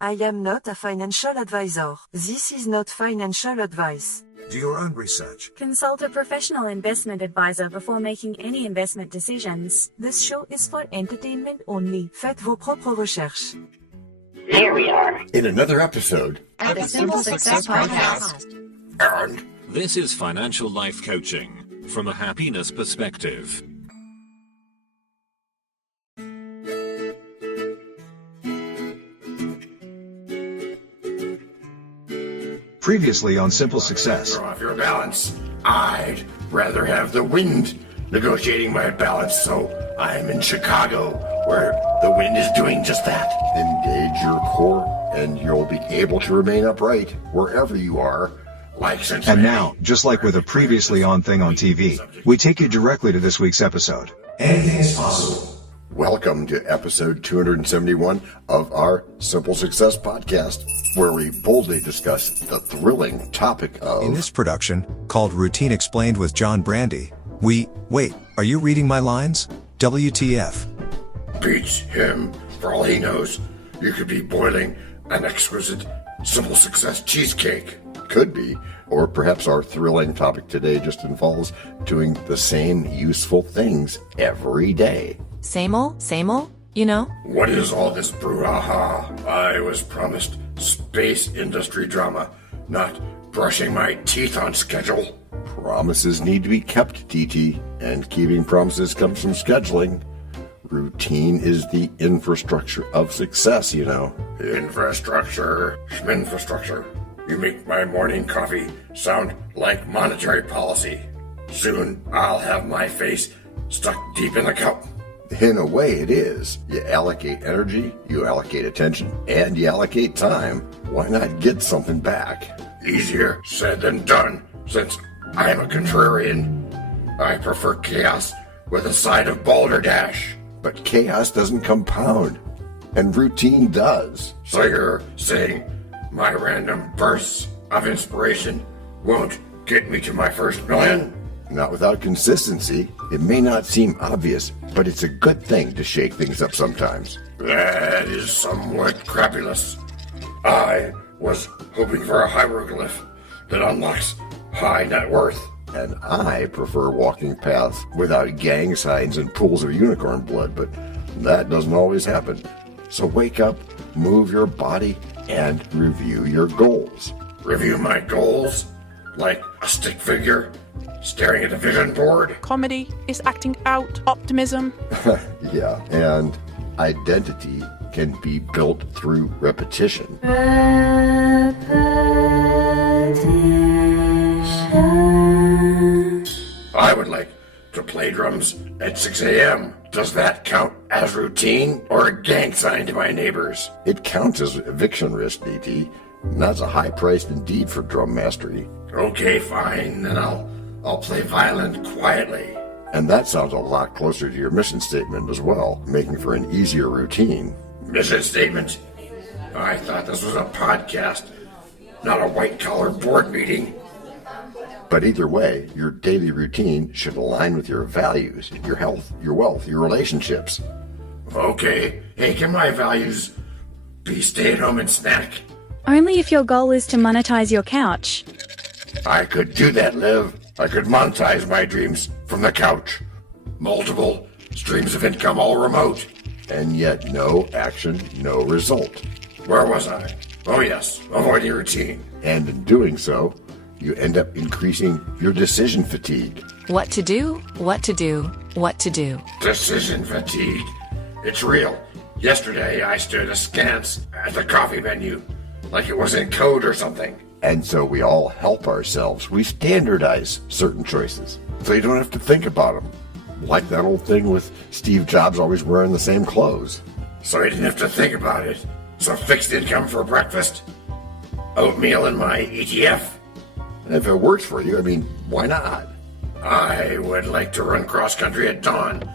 I am not a financial advisor. This is not financial advice. Do your own research. Consult a professional investment advisor before making any investment decisions. This show is for entertainment only. Faites vos propres recherches. Here we are in another episode of the Simple Success Podcast. And this is financial life coaching from a happiness perspective. Previously on Simple Success. Throw off your balance. I'd rather have the wind negotiating my balance, so I'm in Chicago, where the wind is doing just that. Engage your core, and you'll be able to remain upright wherever you are. Like Cincinnati. And now, just like with a previously on thing on TV, we take you directly to this week's episode. Anything is possible. Welcome to episode 271 of our Simple Success Podcast, where we boldly discuss the thrilling topic of... In this production, called Routine Explained with John Brandy, wait, are you reading my lines? WTF. Beats him. For all he knows, you could be boiling an exquisite Simple Success cheesecake. Could be. Or perhaps our thrilling topic today just involves doing the same useful things every day. Same old, you know? What is all this brouhaha? I was promised space industry drama, not brushing my teeth on schedule. Promises need to be kept, TT, and keeping promises comes from scheduling. Routine is the infrastructure of success, you know. Infrastructure, schminfrastructure. You make my morning coffee sound like monetary policy. Soon I'll have my face stuck deep in the cup. In a way, it is. You allocate energy, you allocate attention, and you allocate time. Why not get something back? Easier said than done, since I am a contrarian. I prefer chaos with a side of balderdash. But chaos doesn't compound, and routine does. So you're saying my random bursts of inspiration won't get me to my first million? Not without consistency. It may not seem obvious, but it's a good thing to shake things up sometimes. That is somewhat crapulous. I was hoping for a hieroglyph that unlocks high net worth. And I prefer walking paths without gang signs and pools of unicorn blood, but that doesn't always happen. So wake up, move your body, and review your goals. Review my goals? Like a stick figure staring at a vision board? Comedy is acting out optimism. Yeah, and identity can be built through repetition. I would like to play drums at 6 a.m. Does that count as routine or a gang sign to my neighbors? It counts as eviction risk, DT. And that's a high price indeed for drum mastery. Okay, fine, then I'll play violin quietly. And that sounds a lot closer to your mission statement as well, making for an easier routine. Mission statement? I thought this was a podcast, not a white-collar board meeting. But either way, your daily routine should align with your values, your health, your wealth, your relationships. Okay, hey, can my values be stay at home and snack? Only if your goal is to monetize your couch. I could do that, Liv. I could monetize my dreams from the couch. Multiple streams of income, all remote. And yet no action, no result. Where was I? Oh yes, avoiding routine. And in doing so, you end up increasing your decision fatigue. What to do, what to do, what to do. Decision fatigue. It's real. Yesterday I stood askance at the coffee menu, like it was in code or something. And so we all help ourselves. We standardize certain choices, so you don't have to think about them. Like that old thing with Steve Jobs always wearing the same clothes. So I didn't have to think about it. So fixed income for breakfast, oatmeal in my ETF. And if it works for you, why not? I would like to run cross country at dawn,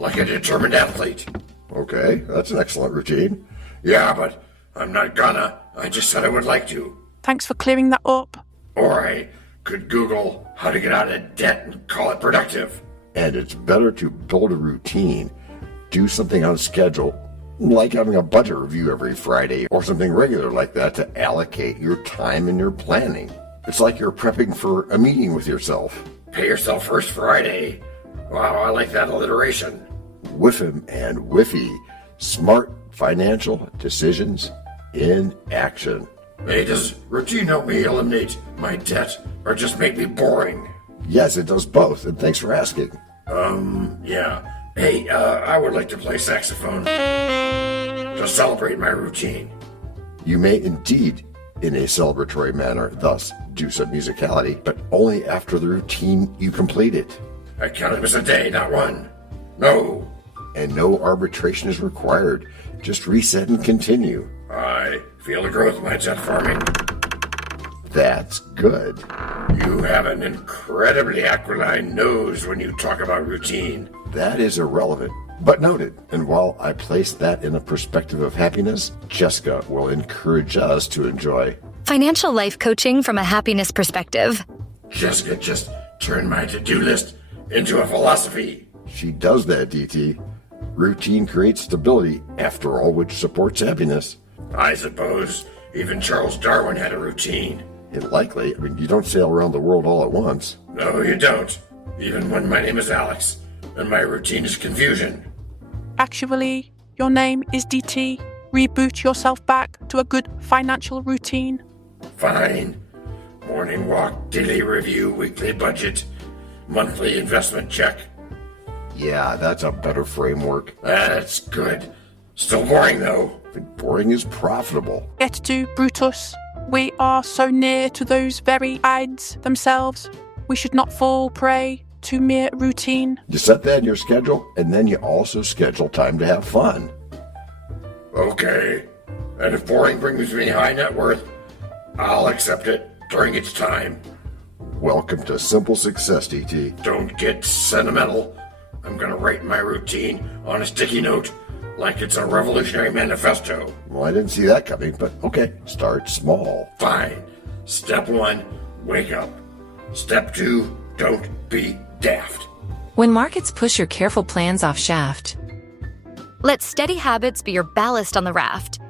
like a determined athlete. Okay, that's an excellent routine. Yeah, but I'm not gonna. I just said I would like to. Thanks for clearing that up. Or I could Google how to get out of debt and call it productive. And it's better to build a routine, do something on schedule, Like having a budget review every Friday or something regular like that to allocate your time in your planning. It's like you're prepping for a meeting with yourself. Pay yourself first Friday. Wow, I like that alliteration. Whiffim and Whiffy. Smart financial decisions in action. Hey, does routine help me eliminate my debt or just make me boring? Yes, it does both, and thanks for asking. Yeah. Hey, I would like to play saxophone to celebrate my routine. You may indeed, in a celebratory manner, thus do some musicality, but only after the routine you complete it. I can't miss a day, not one. No. And no arbitration is required. Just reset and continue. I feel the growth mindset forming. That's good. You have an incredibly aquiline nose when you talk about routine. That is irrelevant, but noted. And while I place that in a perspective of happiness, Jessica will encourage us to enjoy financial life coaching from a happiness perspective. Jessica just turned my to-do list into a philosophy. She does that, DT. Routine creates stability, after all, which supports happiness. I suppose even Charles Darwin had a routine. And likely, you don't sail around the world all at once. No, you don't. Even when my name is Alex, and my routine is confusion. Actually, your name is DT. Reboot yourself back to a good financial routine. Fine. Morning walk, daily review, weekly budget, monthly investment check. Yeah, that's a better framework. That's good. Still boring, though. I think boring is profitable. Get to, Brutus. We are so near to those very ads themselves. We should not fall prey to mere routine. You set that in your schedule, and then you also schedule time to have fun. Okay. And if boring brings me high net worth, I'll accept it during its time. Welcome to simple success, DT. Don't get sentimental. I'm gonna write my routine on a sticky note like it's a revolutionary manifesto. Well, I didn't see that coming, but okay. Start small. Fine. Step 1, wake up. Step 2, don't be daft. When markets push your careful plans off shaft, let steady habits be your ballast on the raft.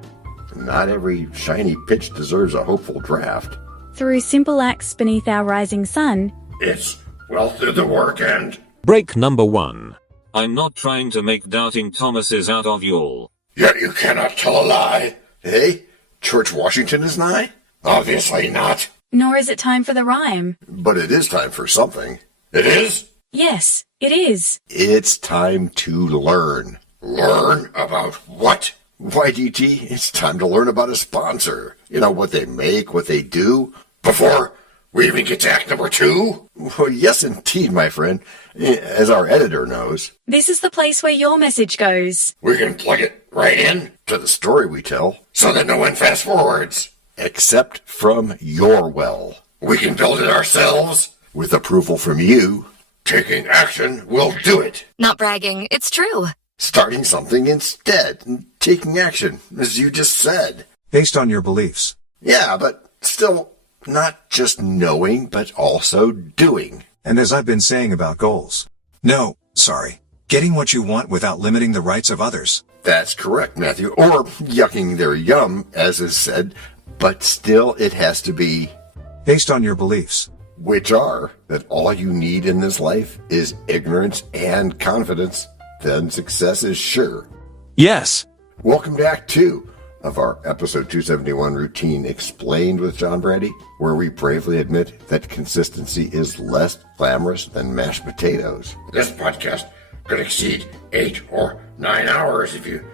Not every shiny pitch deserves a hopeful draft. Through simple acts beneath our rising sun, It's well through the work and... Break number 1. I'm not trying to make doubting Thomases out of y'all. Yet you cannot tell a lie. Hey, George Washington is nigh? Obviously not. nor is it time for the rhyme. But it is time for something. It is? Yes, it is. It's time to learn. Learn about what? Why, DT, it's time to learn about a sponsor. You know, what they make, what they do. Before we even get to act number 2? Well, yes, indeed, my friend. As our editor knows. This is the place where your message goes. We can plug it right in to the story we tell, so that no one fast forwards. Except from your well. We can build it ourselves, with approval from you. Taking action will do it. Not bragging, it's true. Starting something instead, and taking action, as you just said. Based on your beliefs. Yeah, but still not just knowing, but also doing. And as I've been saying about goals. No, sorry. Getting what you want without limiting the rights of others. That's correct, Matthew. Or yucking their yum, as is said, but still it has to be... Based on your beliefs. Which are that all you need in this life is ignorance and confidence. Then success is sure. Yes. Welcome to Act 2 of our episode 271 routine explained with John Brandy, where we bravely admit that consistency is less glamorous than mashed potatoes. This podcast could exceed 8 or 9 hours if you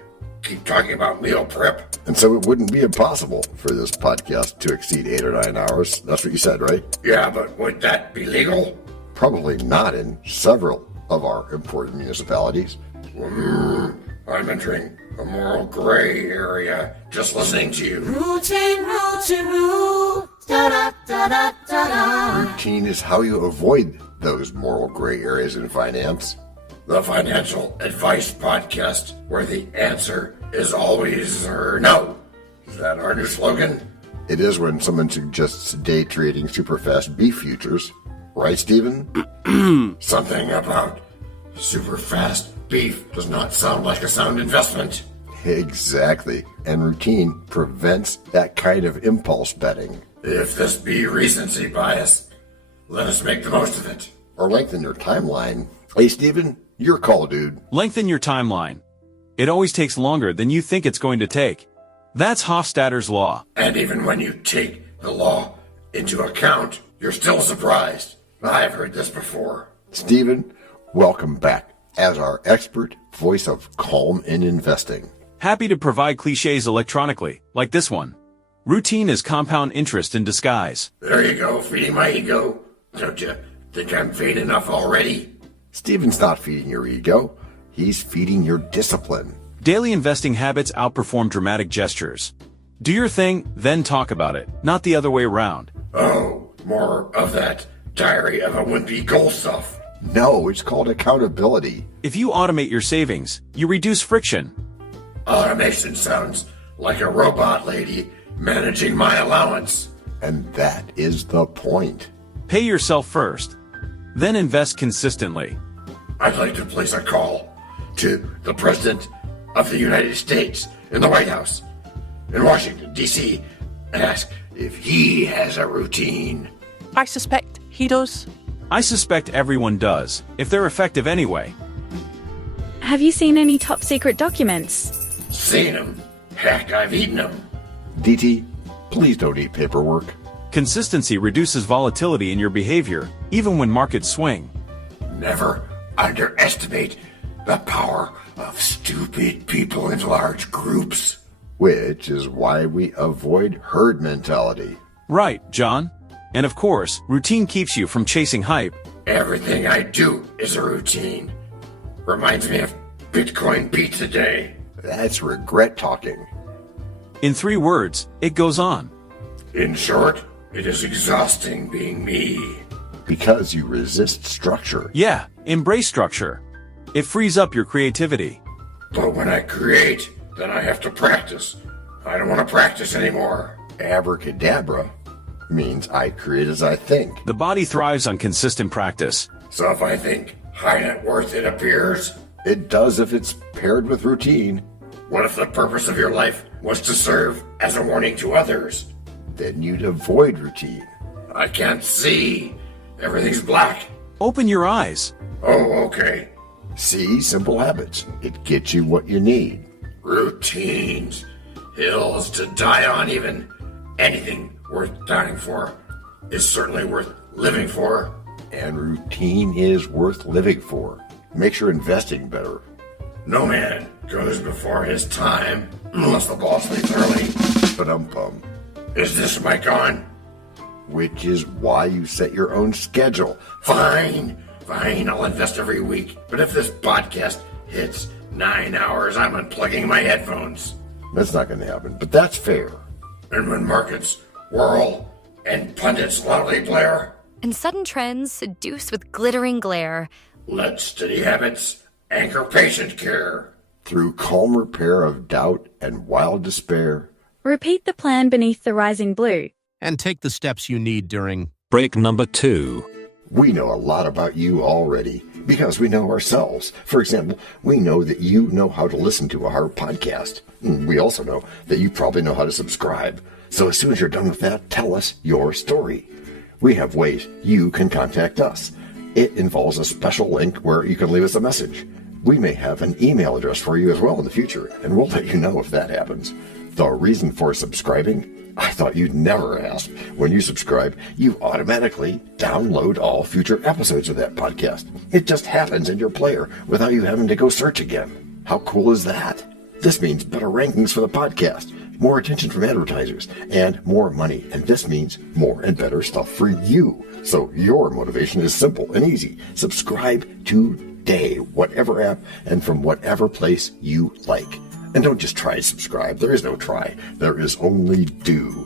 keep talking about meal prep. And so it wouldn't be impossible for this podcast to exceed 8 or 9 hours. That's what you said, right? Yeah, but would that be legal? Probably not in several of our important municipalities. I'm entering a moral gray area just listening to you. Routine. Routine is how you avoid those moral gray areas in finance. The Financial Advice Podcast, where the answer is always no. Is that our new slogan? It is when someone suggests day trading super fast beef futures. Right, Stephen? Something about super fast beef does not sound like a sound investment. Exactly. And routine prevents that kind of impulse betting. If this be recency bias, let us make the most of it. Or lengthen your timeline. Hey, Steven, your call, dude. Lengthen your timeline. It always takes longer than you think it's going to take. That's Hofstadter's law. And even when you take the law into account, you're still surprised. I've heard this before. Steven, welcome back as our expert voice of calm in investing. Happy to provide cliches electronically, like this one. Routine is compound interest in disguise. There you go, feeding my ego. Don't you think I'm vain enough already? Steven's not feeding your ego. He's feeding your discipline. Daily investing habits outperform dramatic gestures. Do your thing, then talk about it, not the other way around. Oh, more of that diary of a wimpy goal stuff. No, it's called accountability. If you automate your savings, you reduce friction. Automation sounds like a robot lady managing my allowance. And that is the point. Pay yourself first, then invest consistently. I'd like to place a call to the President of the United States in the White House in Washington, D.C. and ask if he has a routine. I suspect he does. I suspect everyone does, if they're effective anyway. Have you seen any top secret documents? Seen them. Heck, I've eaten them. DT, please don't eat paperwork. Consistency reduces volatility in your behavior, even when markets swing. Never underestimate the power of stupid people in large groups. Which is why we avoid herd mentality. Right, John. And of course, routine keeps you from chasing hype. Everything I do is a routine. Reminds me of Bitcoin Pizza Day. That's regret talking. In 3 words, it goes on. In short, it is exhausting being me. Because you resist structure. Yeah, embrace structure. It frees up your creativity. But when I create, then I have to practice. I don't want to practice anymore. Abracadabra means I create as I think. The body thrives on consistent practice. So if I think high net worth, it appears. It does if it's paired with routine. What if the purpose of your life was to serve as a warning to others? Then you'd avoid routine. I can't see. Everything's black. Open your eyes. Oh, okay. See, simple habits. It gets you what you need. Routines. Hills to die on even. Anything worth dying for is certainly worth living for. And routine is worth living for. Makes your investing better. No man goes before his time unless the boss leaves early. Ba-dum-bum. Is this mic on? Which is why you set your own schedule. Fine, I'll invest every week. But if this podcast hits 9 hours, I'm unplugging my headphones. That's not going to happen, but that's fair. And when markets whirl and pundits loudly blare, And sudden trends seduce with glittering glare, let steady habits anchor patient care. Through calm repair of doubt and wild despair. Repeat the plan beneath the rising blue. And take the steps you need during break number 2. We know a lot about you already because we know ourselves. For example, we know that you know how to listen to our podcast. We also know that you probably know how to subscribe. So as soon as you're done with that, tell us your story. We have ways you can contact us. It involves a special link where you can leave us a message. We may have an email address for you as well in the future, and we'll let you know if that happens. The reason for subscribing? I thought you'd never ask. When you subscribe, you automatically download all future episodes of that podcast. It just happens in your player without you having to go search again. How cool is that? This means better rankings for the podcast, more attention from advertisers, and more money. And this means more and better stuff for you. So your motivation is simple and easy. Subscribe today, whatever app and from whatever place you like. And don't just try to subscribe. There is no try. There is only do.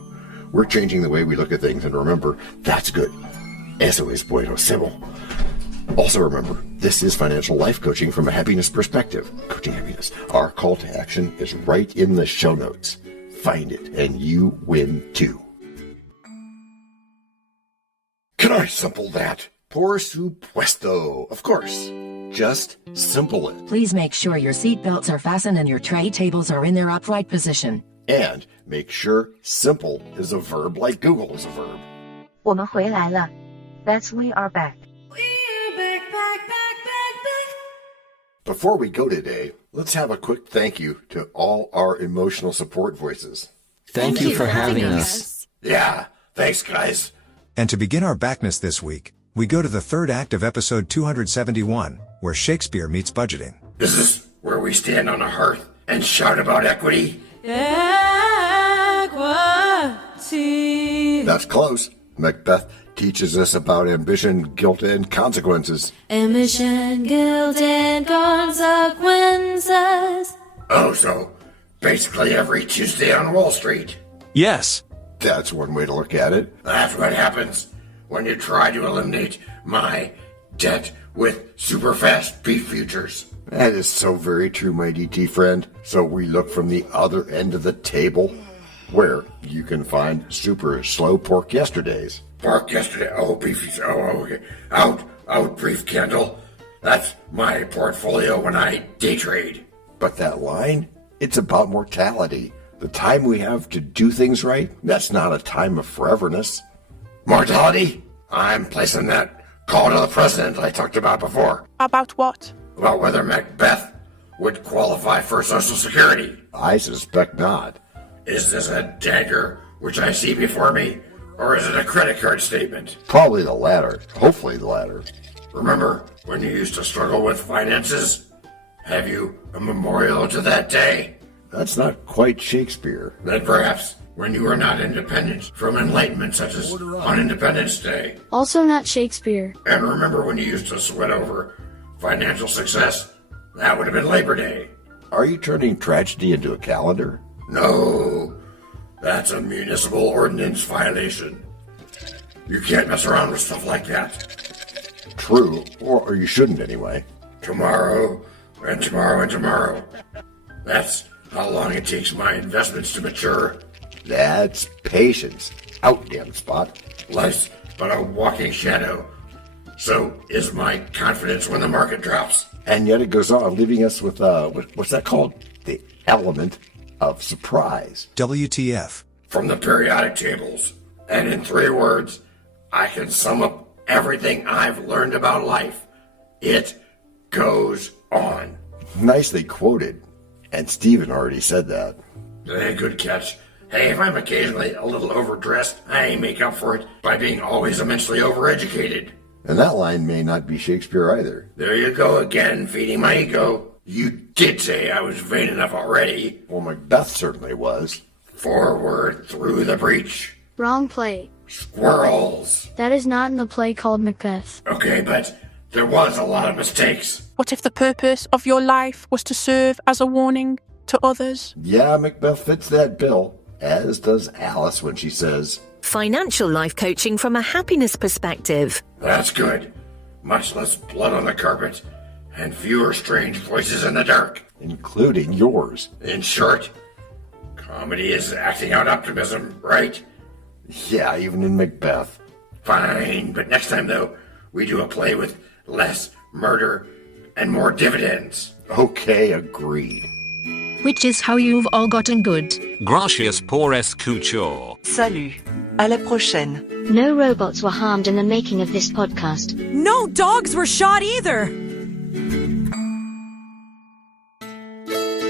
We're changing the way we look at things, and remember, that's good. Eso es bueno semo. Also remember, this is financial life coaching from a happiness perspective. Coaching happiness. Our call to action is right in the show notes. Find it, and you win too. Can I sample that? Por supuesto. Of course. Just simple it. Please make sure your seatbelts are fastened and your tray tables are in their upright position. And make sure simple is a verb like Google is a verb. 我们回来了。That's we are back. Before we go today, let's have a quick thank you to all our emotional support voices. Thank you for having us. Yeah, thanks guys. And to begin our backness this week, we go to the third act of episode 271, where Shakespeare meets budgeting. This is where we stand on a hearth and shout about equity. Equity. That's close. Macbeth teaches us about ambition, guilt, and consequences. Ambition, guilt, and consequences. Oh, so basically every Tuesday on Wall Street. Yes. That's one way to look at it. That's what happens when you try to eliminate my debt with super fast beef futures. That is so very true, my DT friend. So we look from the other end of the table, where you can find super slow pork yesterdays. Pork yesterday? Oh, beef. Oh, okay. Out, brief candle. That's my portfolio when I day trade. But that line, it's about mortality. The time we have to do things right, that's not a time of foreverness. Mortality? I'm placing that call to the president I talked about before. About what? About whether Macbeth would qualify for Social Security. I suspect not. Is this a dagger which I see before me, or is it a credit card statement? Probably the latter. Hopefully the latter. Remember when you used to struggle with finances? Have you a memorial to that day? That's not quite Shakespeare. Then perhaps when you were not independent from enlightenment such as on Independence Day. Also not Shakespeare. And remember when you used to sweat over financial success? That would have been Labor Day. Are you turning tragedy into a calendar? No, that's a municipal ordinance violation. You can't mess around with stuff like that. True, or you shouldn't anyway. Tomorrow, and tomorrow, and tomorrow. That's how long it takes my investments to mature. That's patience. Out, damn spot. Life's but a walking shadow. So is my confidence when the market drops. And yet it goes on, leaving us with, what's that called? The element of surprise. WTF. From the periodic tables. And in 3 words, I can sum up everything I've learned about life. It goes on. Nicely quoted. And Stephen already said that. Hey, good catch. Hey, if I'm occasionally a little overdressed, I make up for it by being always immensely overeducated. And that line may not be Shakespeare either. There you go again, feeding my ego. You did say I was vain enough already. Well, Macbeth certainly was. Forward through the breach. Wrong play. Squirrels. That is not in the play called Macbeth. Okay, but there was a lot of mistakes. What if the purpose of your life was to serve as a warning to others? Yeah, Macbeth fits that bill, as does Alice when she says, Financial life coaching from a happiness perspective. That's good. Much less blood on the carpet, and fewer strange voices in the dark. Including yours. In short, comedy is acting out optimism, right? Yeah, even in Macbeth. Fine, but next time, though, we do a play with less murder and more dividends. Okay, agreed. Which is how you've all gotten good. Gracias por escuchar. Salut. À la prochaine. No robots were harmed in the making of this podcast. No dogs were shot either.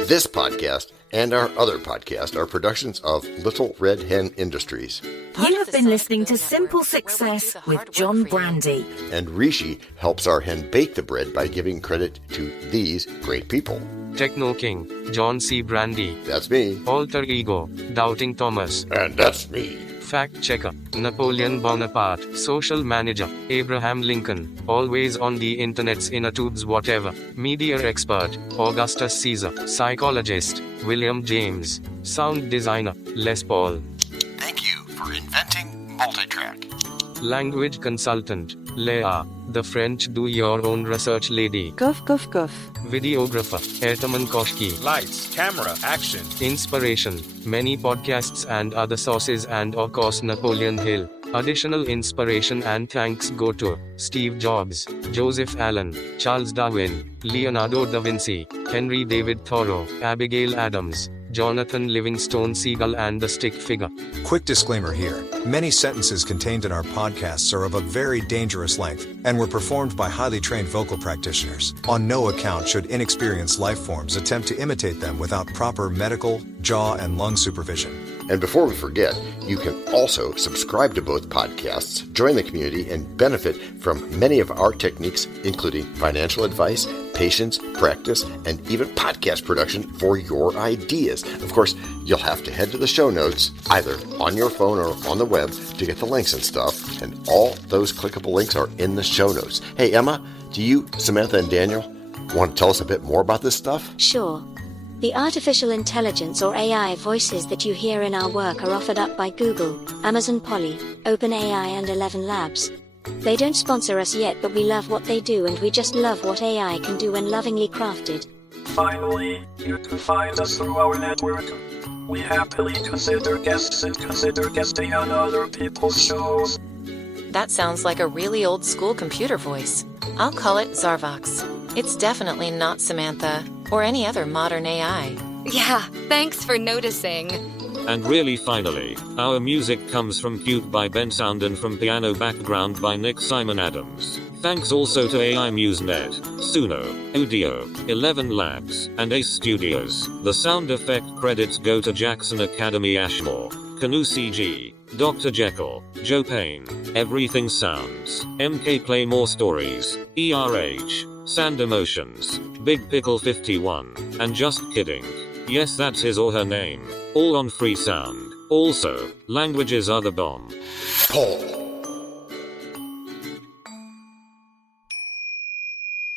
This podcast and our other podcast are productions of Little Red Hen Industries. You have been listening to Simple Success with John Brandy. And Rishi helps our hen bake the bread by giving credit to these great people. Techno King, John C. Brandy. That's me. Alter Ego, Doubting Thomas. And that's me. Fact Checker, Napoleon Bonaparte. Social Manager, Abraham Lincoln. Always on the internet's inner tubes whatever. Media Expert, Augustus Caesar. Psychologist, William James. Sound Designer, Les Paul. Thank you for inventing multitrack. Language Consultant, Leah, the French do-your-own research lady. Guff, guff, guff. Videographer, Ertaman Koshki. Lights, camera, action. Inspiration, many podcasts and other sources and of course Napoleon Hill. Additional inspiration and thanks go to Steve Jobs, Joseph Allen, Charles Darwin, Leonardo da Vinci, Henry David Thoreau, Abigail Adams, Jonathan Livingstone Seagull and the Stick Figure. Quick disclaimer here. Many sentences contained in our podcasts are of a very dangerous length and were performed by highly trained vocal practitioners. On no account should inexperienced life forms attempt to imitate them without proper medical, jaw, and lung supervision. And before we forget, you can also subscribe to both podcasts, join the community, and benefit from many of our techniques, including financial advice, patience, practice, and even podcast production for your ideas. Of course, you'll have to head to the show notes, either on your phone or on the web, to get the links and stuff, and all those clickable links are in the show notes. Hey, Emma, do you, Samantha, and Daniel want to tell us a bit more about this stuff? Sure. The artificial intelligence or AI voices that you hear in our work are offered up by Google, Amazon Polly, OpenAI and ElevenLabs. They don't sponsor us yet, but we love what they do and we just love what AI can do when lovingly crafted. Finally, you can find us through our network. We happily consider guests and consider guesting on other people's shows. That sounds like a really old school computer voice. I'll call it Zarvox. It's definitely not Samantha, or any other modern AI. Yeah, thanks for noticing. And really finally, our music comes from Cube by Ben Sound and from Piano Background by Nick Simon Adams. Thanks also to AI MuseNet, Suno, Udio, ElevenLabs, and Ace Studios. The sound effect credits go to Jackson Academy Ashmore, Canoe CG, Dr. Jekyll, Joe Payne, Everything Sounds, MK Play More Stories, ERH, Sand Emotions, Big Pickle 51, and Just Kidding. Yes, that's his or her name. All on free sound. Also, languages are the bomb. Paul.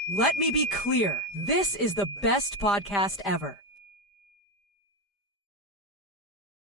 Let me be clear. This is the best podcast ever.